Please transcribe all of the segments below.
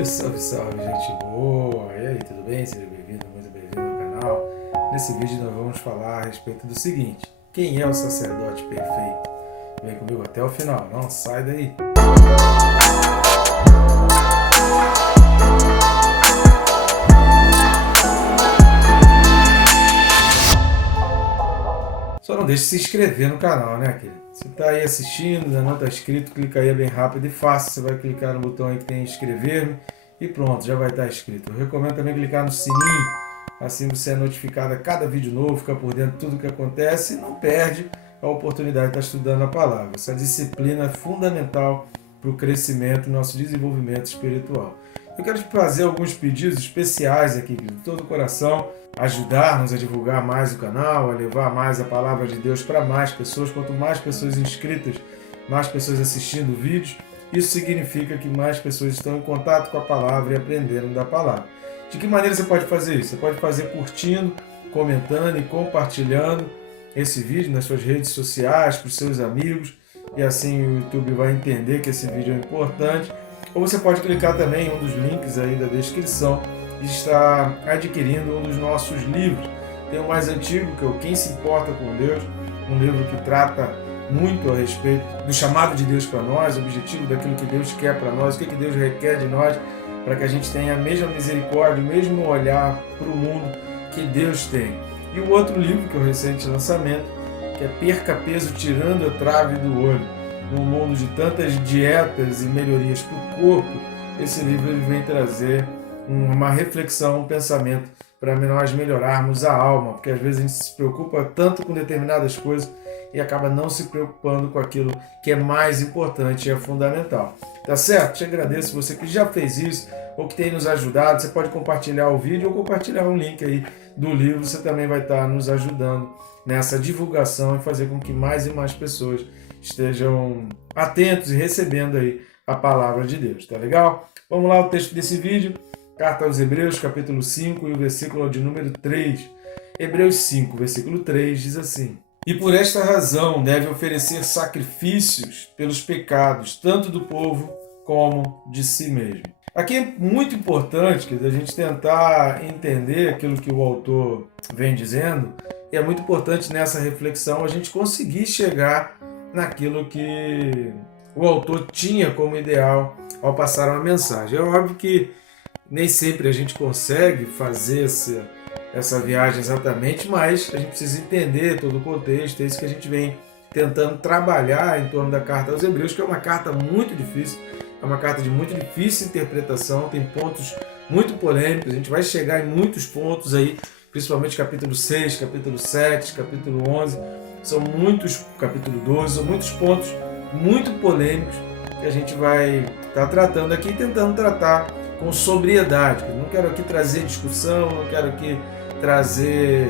Salve, salve, gente boa! E aí, tudo bem? Seja bem-vindo, muito bem-vindo ao canal. Nesse vídeo nós vamos falar a respeito do seguinte: quem é o sacerdote perfeito? Vem comigo até o final, não sai daí! Só não deixe de se inscrever no canal, né, querido? Se tá aí assistindo, ainda não tá inscrito, clica aí, é bem rápido e fácil. Você vai clicar no botão aí que tem inscrever-me e pronto, já vai estar inscrito. Eu recomendo também clicar no sininho, assim você é notificado a cada vídeo novo, fica por dentro de tudo que acontece e não perde a oportunidade de estar estudando a palavra. Essa disciplina é fundamental para o crescimento e nosso desenvolvimento espiritual. Eu quero te fazer alguns pedidos especiais aqui, de todo o coração, ajudar-nos a divulgar mais o canal, a levar mais a palavra de Deus para mais pessoas. Quanto mais pessoas inscritas, mais pessoas assistindo vídeos, isso significa que mais pessoas estão em contato com a palavra e aprendendo da palavra. De que maneira você pode fazer isso? Você pode fazer curtindo, comentando e compartilhando esse vídeo nas suas redes sociais, para os seus amigos, e assim o YouTube vai entender que esse vídeo é importante. Ou você pode clicar também em um dos links aí da descrição e estar adquirindo um dos nossos livros. Tem o mais antigo, que é o Quem se Importa com Deus, um livro que trata muito a respeito do chamado de Deus para nós, o objetivo daquilo que Deus quer para nós, o que Deus requer de nós, para que a gente tenha a mesma misericórdia, o mesmo olhar para o mundo que Deus tem. E o outro livro, que é o recente lançamento, que é Perca Peso Tirando a Trave do Olho. Num mundo de tantas dietas e melhorias para o corpo, esse livro ele vem trazer uma reflexão, um pensamento para nós melhorarmos a alma, porque às vezes a gente se preocupa tanto com determinadas coisas e acaba não se preocupando com aquilo que é mais importante e é fundamental. Tá certo? Te agradeço, você que já fez isso ou que tem nos ajudado. Você pode compartilhar o vídeo ou compartilhar um link aí do livro, você também vai estar nos ajudando nessa divulgação e fazer com que mais e mais pessoas estejam atentos e recebendo aí a palavra de Deus, tá legal? Vamos lá, o texto desse vídeo, Carta aos Hebreus, capítulo 5 e o versículo de número 3. Hebreus 5, versículo 3 diz assim: E por esta razão deve oferecer sacrifícios pelos pecados, tanto do povo como de si mesmo. Aqui é muito importante que a gente tentar entender aquilo que o autor vem dizendo, e é muito importante nessa reflexão a gente conseguir chegar naquilo que o autor tinha como ideal ao passar uma mensagem. É óbvio que nem sempre a gente consegue fazer essa viagem exatamente, mas a gente precisa entender todo o contexto. É isso que a gente vem tentando trabalhar em torno da Carta aos Hebreus, que é uma carta muito difícil, é uma carta de muito difícil interpretação, tem pontos muito polêmicos, a gente vai chegar em muitos pontos aí, principalmente capítulo 6, capítulo 7, capítulo 11, são muitos, capítulo 12, são muitos pontos muito polêmicos que a gente vai estar tratando aqui, tentando tratar com sobriedade. Eu não quero aqui trazer discussão, não quero aqui trazer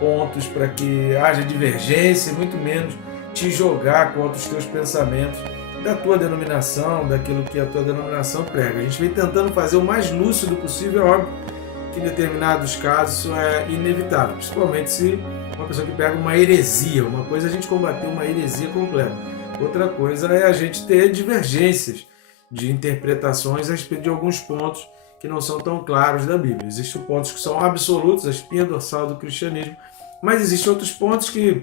pontos para que haja divergência, muito menos te jogar contra os teus pensamentos da tua denominação, daquilo que a tua denominação prega. A gente vem tentando fazer o mais lúcido possível, é óbvio que em determinados casos isso é inevitável, principalmente se uma pessoa que pega uma heresia. Uma coisa é a gente combater uma heresia completa, outra coisa é a gente ter divergências de interpretações a respeito de alguns pontos que não são tão claros da Bíblia. Existem pontos que são absolutos, a espinha dorsal do cristianismo, mas existem outros pontos que,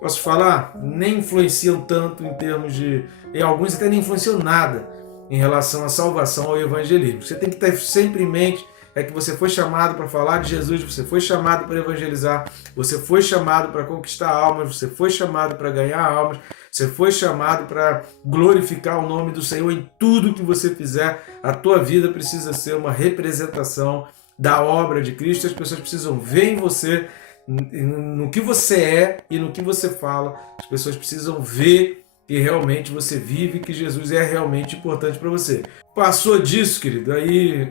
posso falar, nem influenciam tanto em termos de... em alguns até nem influenciam nada em relação à salvação ao evangelismo. Você tem que ter sempre em mente é que você foi chamado para falar de Jesus, você foi chamado para evangelizar, você foi chamado para conquistar almas, você foi chamado para ganhar almas, você foi chamado para glorificar o nome do Senhor em tudo que você fizer. A tua vida precisa ser uma representação da obra de Cristo. As pessoas precisam ver em você, no que você é e no que você fala. As pessoas precisam ver que realmente você vive, que Jesus é realmente importante para você. Passou disso, querido, aí,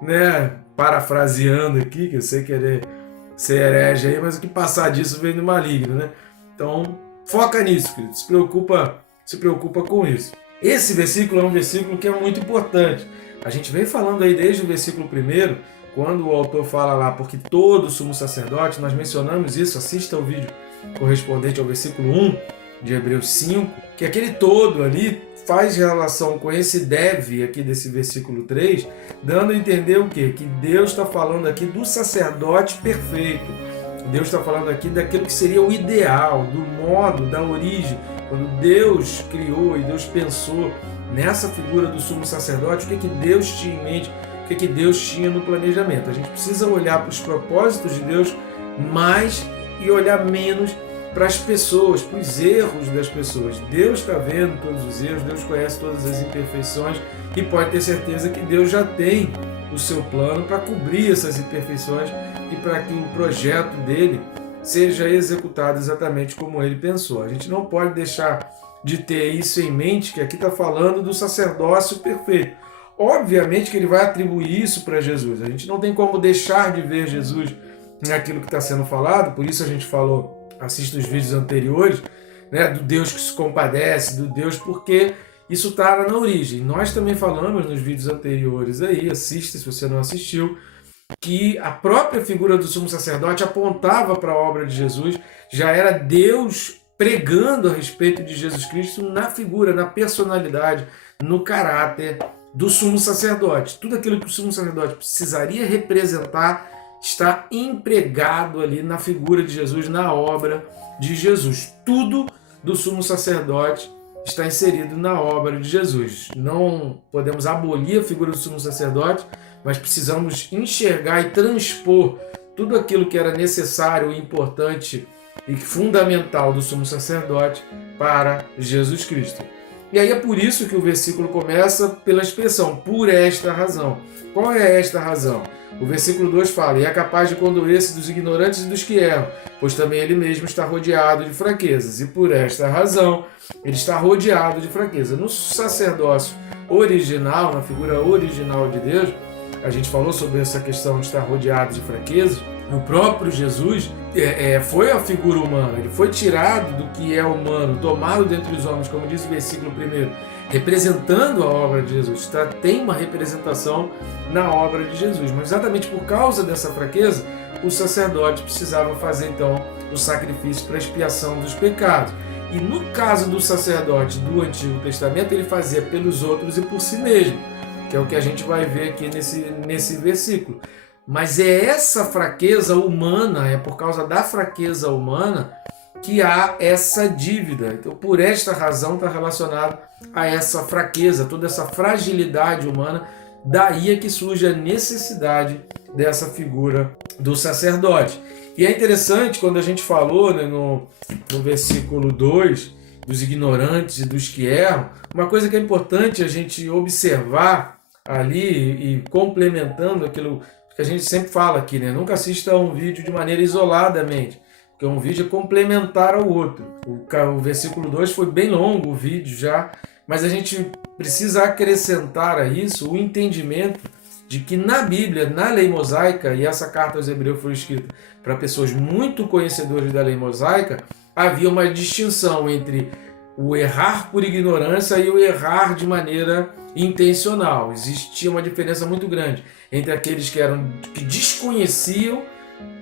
né, parafraseando aqui, que eu sei querer ser herege aí, mas o que passar disso vem do maligno, né? Então, foca nisso, querido, se preocupa com isso. Esse versículo é um versículo que é muito importante. A gente vem falando aí desde o versículo 1, quando o autor fala lá, porque todo sumo sacerdote, nós mencionamos isso, assista ao vídeo correspondente ao versículo 1, de Hebreus 5, que aquele todo ali faz relação com esse deve aqui desse versículo 3, dando a entender o quê? Que Deus está falando aqui do sacerdote perfeito. Deus está falando aqui daquilo que seria o ideal, do modo, da origem. Quando Deus criou e Deus pensou nessa figura do sumo sacerdote, o que Deus tinha em mente, o que Deus tinha no planejamento. A gente precisa olhar para os propósitos de Deus mais e olhar menos para as pessoas, para os erros das pessoas. Deus está vendo todos os erros, Deus conhece todas as imperfeições e pode ter certeza que Deus já tem o seu plano para cobrir essas imperfeições e para que o projeto dele seja executado exatamente como ele pensou. A gente não pode deixar de ter isso em mente, que aqui está falando do sacerdócio perfeito. Obviamente que ele vai atribuir isso para Jesus. A gente não tem como deixar de ver Jesus naquilo que está sendo falado, por isso a gente falou, assista os vídeos anteriores, né, do Deus que se compadece, do Deus, porque isso está na origem. Nós também falamos nos vídeos anteriores aí, assista se você não assistiu, que a própria figura do sumo sacerdote apontava para a obra de Jesus, já era Deus pregando a respeito de Jesus Cristo na figura, na personalidade, no caráter do sumo sacerdote. Tudo aquilo que o sumo sacerdote precisaria representar está empregado ali na figura de Jesus, na obra de Jesus. Tudo do sumo sacerdote está inserido na obra de Jesus. Não podemos abolir a figura do sumo sacerdote, mas precisamos enxergar e transpor tudo aquilo que era necessário, importante e fundamental do sumo sacerdote para Jesus Cristo. E aí é por isso que o versículo começa pela expressão, por esta razão. Qual é esta razão? O versículo 2 fala, e é capaz de condoer-se dos ignorantes e dos que erram, pois também ele mesmo está rodeado de fraquezas. E por esta razão, ele está rodeado de fraqueza. No sacerdócio original, na figura original de Deus, a gente falou sobre essa questão de estar rodeado de fraquezas. O próprio Jesus foi a figura humana, ele foi tirado do que é humano, tomado dentre os homens, como diz o versículo 1, representando a obra de Jesus. Tem uma representação na obra de Jesus, mas exatamente por causa dessa fraqueza, o sacerdote precisava fazer então o sacrifício para expiação dos pecados. E no caso do sacerdote do Antigo Testamento, ele fazia pelos outros e por si mesmo, que é o que a gente vai ver aqui nesse versículo. Mas é essa fraqueza humana, é por causa da fraqueza humana que há essa dívida. Então, por esta razão, está relacionado a essa fraqueza, toda essa fragilidade humana. Daí é que surge a necessidade dessa figura do sacerdote. E é interessante, quando a gente falou, né, no versículo 2, dos ignorantes e dos que erram, uma coisa que é importante a gente observar ali e complementando aquilo que a gente sempre fala aqui, né? Nunca assista a um vídeo de maneira isoladamente, porque um vídeo é complementar ao outro. O versículo 2 foi bem longo o vídeo já, mas a gente precisa acrescentar a isso o entendimento de que na Bíblia, na lei mosaica, e essa carta aos Hebreus foi escrita para pessoas muito conhecedoras da lei mosaica, havia uma distinção entre o errar por ignorância e o errar de maneira intencional. Existia uma diferença muito grande entre aqueles que desconheciam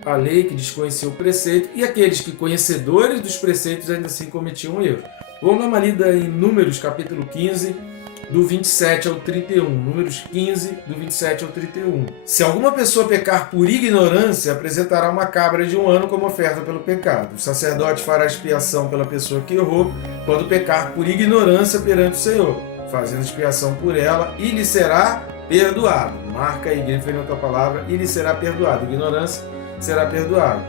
a lei, que desconheciam o preceito, e aqueles que, conhecedores dos preceitos, ainda assim cometiam erros. Vamos dar uma lida em Números, capítulo 15, do 27 ao 31. Números 15, do 27 ao 31. Se alguma pessoa pecar por ignorância, apresentará uma cabra de 1 ano como oferta pelo pecado. O sacerdote fará expiação pela pessoa que errou, quando pecar por ignorância perante o Senhor, fazendo expiação por ela, e lhe será perdoado. Marca aí, grifa aí na tua palavra, e lhe será perdoado. Ignorância será perdoado.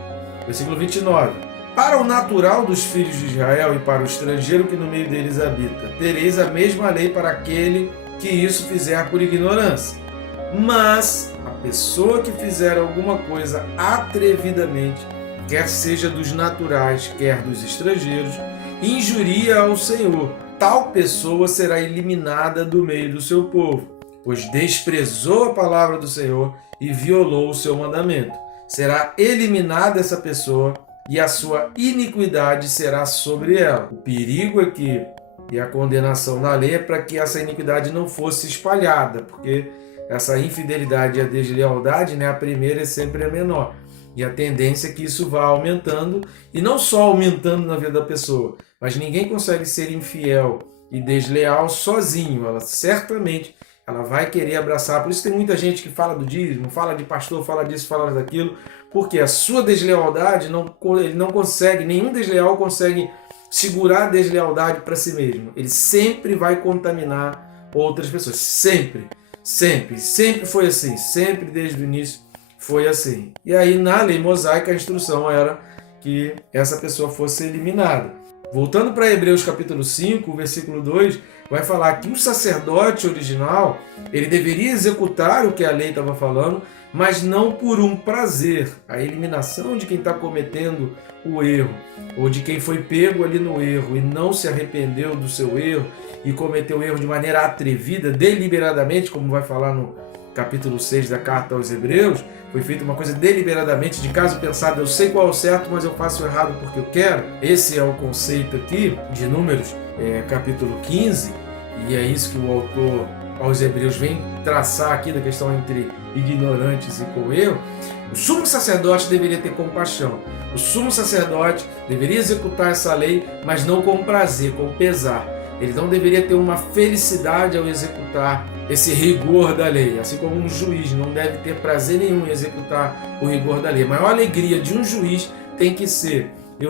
Versículo 29. Para o natural dos filhos de Israel e para o estrangeiro que no meio deles habita, tereis a mesma lei para aquele que isso fizer por ignorância. Mas a pessoa que fizer alguma coisa atrevidamente, quer seja dos naturais, quer dos estrangeiros, injuria ao Senhor. Tal pessoa será eliminada do meio do seu povo, pois desprezou a palavra do Senhor e violou o seu mandamento. Será eliminada essa pessoa e a sua iniquidade será sobre ela. O perigo aqui e a condenação na lei é para que essa iniquidade não fosse espalhada, porque essa infidelidade e a deslealdade, né, a primeira é sempre a menor. E a tendência é que isso vá aumentando, e não só aumentando na vida da pessoa, mas ninguém consegue ser infiel e desleal sozinho. Ela certamente ela vai querer abraçar. Por isso tem muita gente que fala do dízimo, fala de pastor, fala disso, fala daquilo, porque a sua deslealdade, ele não consegue, nenhum desleal consegue segurar a deslealdade para si mesmo. Ele sempre vai contaminar outras pessoas. Sempre, sempre, sempre foi assim. Sempre desde o início foi assim. E aí na lei mosaica a instrução era que essa pessoa fosse eliminada. Voltando para Hebreus capítulo 5, versículo 2, vai falar que o sacerdote original, ele deveria executar o que a lei estava falando, mas não por um prazer. A eliminação de quem está cometendo o erro, ou de quem foi pego ali no erro e não se arrependeu do seu erro e cometeu o erro de maneira atrevida, deliberadamente, como vai falar no capítulo 6 da carta aos Hebreus, foi feita uma coisa deliberadamente, de caso pensado, eu sei qual é o certo, mas eu faço o errado porque eu quero. Esse é o conceito aqui de Números, capítulo 15, e é isso que o autor aos Hebreus vem traçar aqui da questão entre ignorantes e com erro. O sumo sacerdote deveria ter compaixão. O sumo sacerdote deveria executar essa lei, mas não com prazer, com pesar. Ele não deveria ter uma felicidade ao executar esse rigor da lei, assim como um juiz não deve ter prazer nenhum em executar o rigor da lei. A maior alegria de um juiz tem que ser que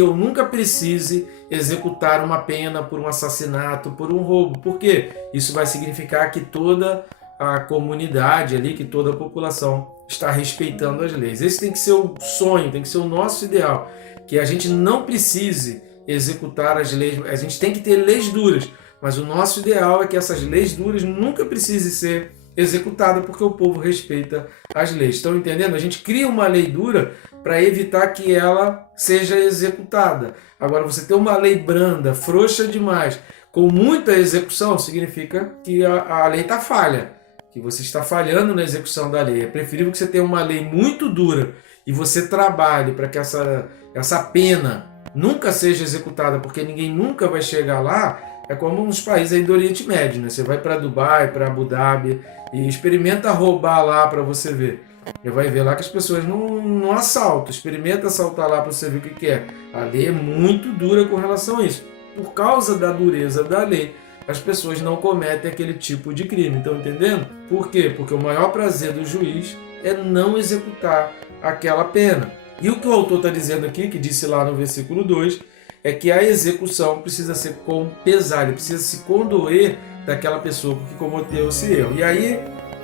eu nunca precise executar uma pena por um assassinato, por um roubo. Por quê? Isso vai significar que toda a comunidade ali, que toda a população está respeitando as leis. Esse tem que ser o sonho, tem que ser o nosso ideal, que a gente não precise executar as leis. A gente tem que ter leis duras, mas o nosso ideal é que essas leis duras nunca precisem ser executadas, porque o povo respeita as leis. Estão entendendo? A gente cria uma lei dura para evitar que ela seja executada. Agora, você ter uma lei branda, frouxa demais, com muita execução, significa que a lei está falha, que você está falhando na execução da lei. É preferível que você tenha uma lei muito dura e você trabalhe para que essa pena nunca seja executada, porque ninguém nunca vai chegar lá. É como nos países aí do Oriente Médio, né? Você vai para Dubai, para Abu Dhabi e experimenta roubar lá para você ver. Você vai ver lá que as pessoas não assaltam. Experimenta assaltar lá para você ver o que é. A lei é muito dura com relação a isso. Por causa da dureza da lei, as pessoas não cometem aquele tipo de crime. Estão entendendo? Por quê? Porque o maior prazer do juiz é não executar aquela pena. E o que o autor está dizendo aqui, que disse lá no versículo 2, é que a execução precisa ser com pesar, ele precisa se condoer daquela pessoa que cometeu esse erro. E aí,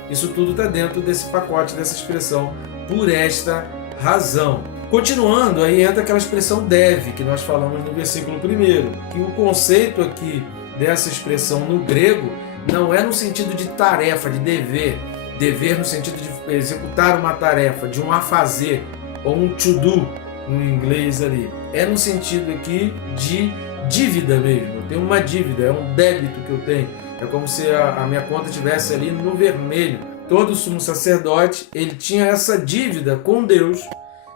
isso tudo está dentro desse pacote, dessa expressão, por esta razão. Continuando, aí entra aquela expressão deve, que nós falamos no versículo 1, que o conceito aqui dessa expressão no grego não é no sentido de tarefa, de dever no sentido de executar uma tarefa, de um a fazer, ou um to do no inglês ali. É no sentido aqui de dívida mesmo. Eu tenho uma dívida, é um débito que eu tenho. É como se a minha conta estivesse ali no vermelho. Todo sumo sacerdote, ele tinha essa dívida com Deus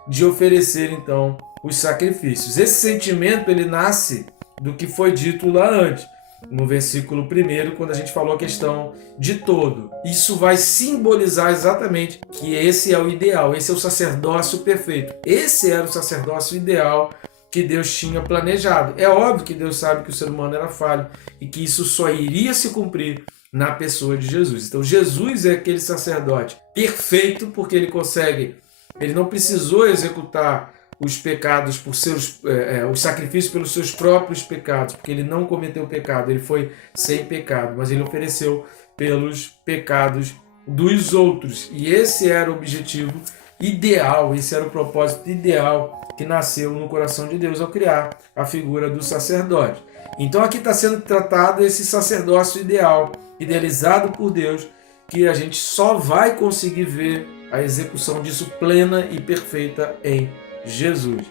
de oferecer então os sacrifícios. Esse sentimento ele nasce do que foi dito lá antes, no versículo 1, quando a gente falou a questão de todo. Isso vai simbolizar exatamente que esse é o ideal, esse é o sacerdócio perfeito. Esse era o sacerdócio ideal que Deus tinha planejado. É óbvio que Deus sabe que o ser humano era falho e que isso só iria se cumprir na pessoa de Jesus. Então Jesus é aquele sacerdote perfeito porque ele não precisou executar os pecados por os sacrifícios pelos seus próprios pecados, porque ele não cometeu pecado, ele foi sem pecado, mas ele ofereceu pelos pecados dos outros. E esse era o objetivo ideal, esse era o propósito ideal que nasceu no coração de Deus ao criar a figura do sacerdote. Então aqui está sendo tratado esse sacerdócio ideal, idealizado por Deus, que a gente só vai conseguir ver a execução disso plena e perfeita em Jesus.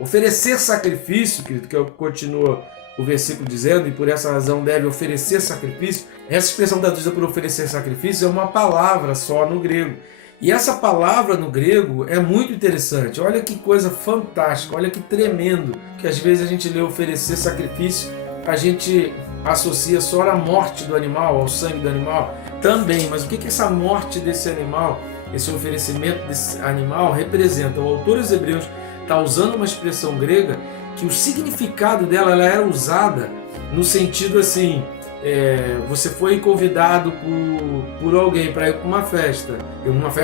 Oferecer sacrifício, querido, que continua o versículo dizendo, e por essa razão deve oferecer sacrifício. Essa expressão traduzida por oferecer sacrifício é uma palavra só no grego. E essa palavra no grego é muito interessante. Olha que coisa fantástica, olha que tremendo, que às vezes a gente lê oferecer sacrifício, a gente associa só a morte do animal, ao sangue do animal, também. Mas o que essa morte desse animal, esse oferecimento desse animal representa? O autor aos Hebreus está usando uma expressão grega que o significado dela, ela era usada no sentido assim, você foi convidado por alguém para ir para uma festa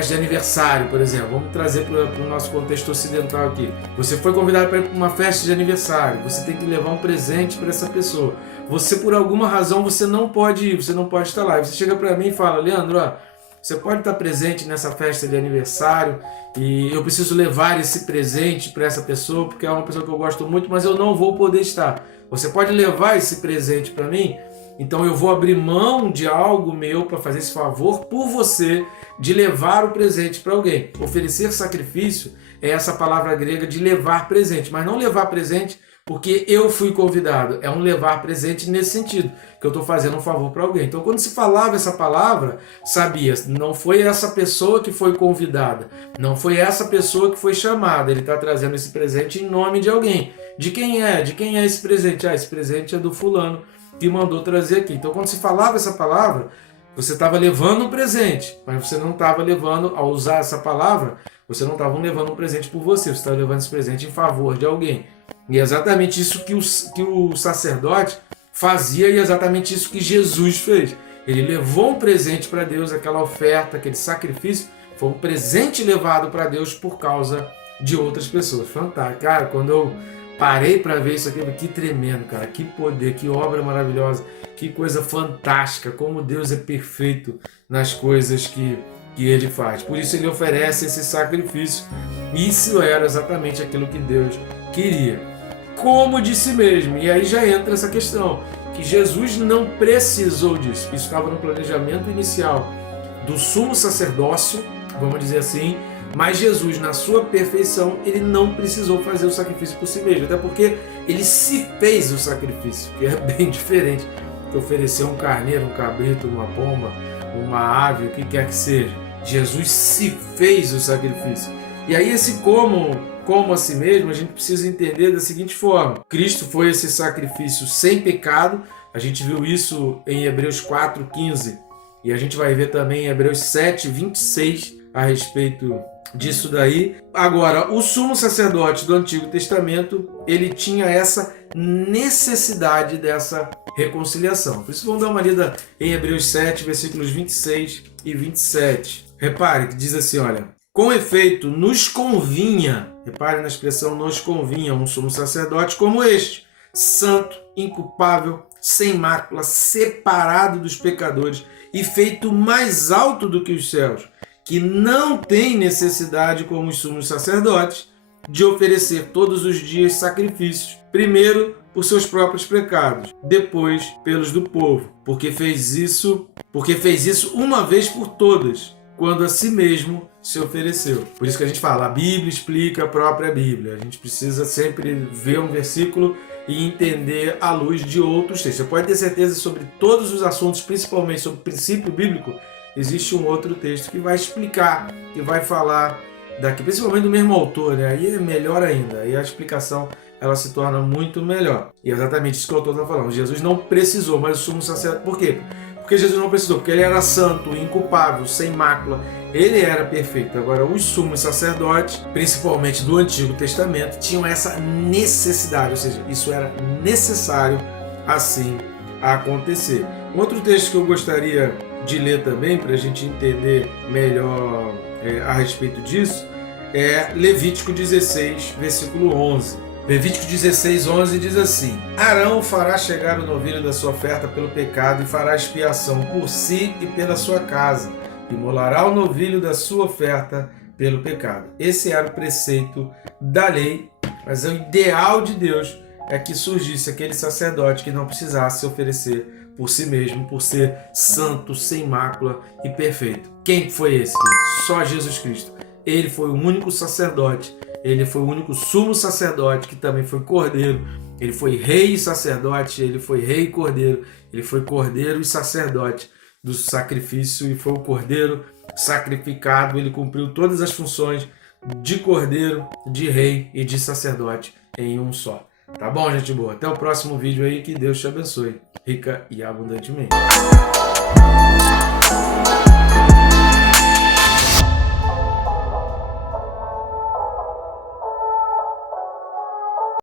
de aniversário, por exemplo. Vamos trazer para o nosso contexto ocidental aqui. Você foi convidado para ir para uma festa de aniversário, você tem que levar um presente para essa pessoa. Você, por alguma razão, você não pode ir, você não pode estar lá. Você chega para mim e fala: Leandro, ó, você pode estar presente nessa festa de aniversário e eu preciso levar esse presente para essa pessoa porque é uma pessoa que eu gosto muito, mas eu não vou poder estar. Você pode levar esse presente para mim? Então eu vou abrir mão de algo meu para fazer esse favor por você, de levar o presente para alguém. Oferecer sacrifício é essa palavra grega de levar presente, mas não levar presente porque eu fui convidado. É um levar presente nesse sentido, que eu estou fazendo um favor para alguém. Então quando se falava essa palavra, sabia, não foi essa pessoa que foi convidada, não foi essa pessoa que foi chamada, ele está trazendo esse presente em nome de alguém. De quem é? De quem é esse presente? Esse presente é do fulano que mandou trazer aqui. Então quando se falava essa palavra, você estava levando um presente, mas você não estava levando, ao usar essa palavra, você não estava levando um presente por você estava levando esse presente em favor de alguém. E é exatamente isso que o sacerdote fazia e é exatamente isso que Jesus fez. Ele levou um presente para Deus, aquela oferta, aquele sacrifício, foi um presente levado para Deus por causa de outras pessoas. Fantástico. Cara, quando eu parei para ver isso aqui, que tremendo, cara, que poder, que obra maravilhosa, que coisa fantástica, como Deus é perfeito nas coisas que Ele faz. Por isso Ele oferece esse sacrifício. Isso era exatamente aquilo que Deus queria. Como de si mesmo. E aí já entra essa questão, que Jesus não precisou disso. Isso estava no planejamento inicial do sumo sacerdócio, vamos dizer assim, mas Jesus, na sua perfeição, ele não precisou fazer o sacrifício por si mesmo, até porque ele se fez o sacrifício, que é bem diferente de oferecer um carneiro, um cabrito, uma pomba, uma ave, o que quer que seja. Jesus se fez o sacrifício. E aí esse como a si mesmo, a gente precisa entender da seguinte forma: Cristo foi esse sacrifício sem pecado. A gente viu isso em Hebreus 4:15 e a gente vai ver também em Hebreus 7:26 a respeito disso daí. Agora, o sumo sacerdote do Antigo Testamento, ele tinha essa necessidade dessa reconciliação. Por isso vamos dar uma lida em Hebreus 7, versículos 26 e 27. Repare que diz assim, olha: com efeito, nos convinha, repare na expressão nos convinha, um sumo sacerdote como este, santo, inculpável, sem mácula, separado dos pecadores e feito mais alto do que os céus, que não tem necessidade, como os sumos sacerdotes, de oferecer todos os dias sacrifícios, primeiro por seus próprios pecados, depois pelos do povo, porque fez isso uma vez por todas, quando a si mesmo se ofereceu. Por isso que a gente fala, a Bíblia explica a própria Bíblia. A gente precisa sempre ver um versículo e entender à luz de outros textos. Você pode ter certeza sobre todos os assuntos, principalmente sobre o princípio bíblico, existe um outro texto que vai explicar, que vai falar daqui, principalmente do mesmo autor, né? Aí é melhor ainda, aí a explicação ela se torna muito melhor. E é exatamente isso que o autor está falando. Jesus não precisou, mas o sumo sacerdote, por quê? Porque Jesus não precisou, porque ele era santo, inculpável, sem mácula, ele era perfeito. Agora, os sumos sacerdotes, principalmente do Antigo Testamento, tinham essa necessidade, ou seja, isso era necessário assim acontecer. Um outro texto que eu gostaria de ler também, para a gente entender melhor a respeito disso, é Levítico 16, versículo 11. Levítico 16, 11 diz assim: Arão fará chegar o novilho da sua oferta pelo pecado e fará expiação por si e pela sua casa, e imolará o novilho da sua oferta pelo pecado. Esse era o preceito da lei, mas o ideal de Deus é que surgisse aquele sacerdote que não precisasse oferecer por si mesmo, por ser santo, sem mácula e perfeito. Quem foi esse, querido? Só Jesus Cristo. Ele foi o único sacerdote, ele foi o único sumo sacerdote que também foi cordeiro. Ele foi rei e sacerdote, ele foi rei e cordeiro, ele foi cordeiro e sacerdote do sacrifício e foi o cordeiro sacrificado. Ele cumpriu todas as funções de cordeiro, de rei e de sacerdote em um só. Tá bom, gente boa? Até o próximo vídeo aí, que Deus te abençoe rica e abundantemente.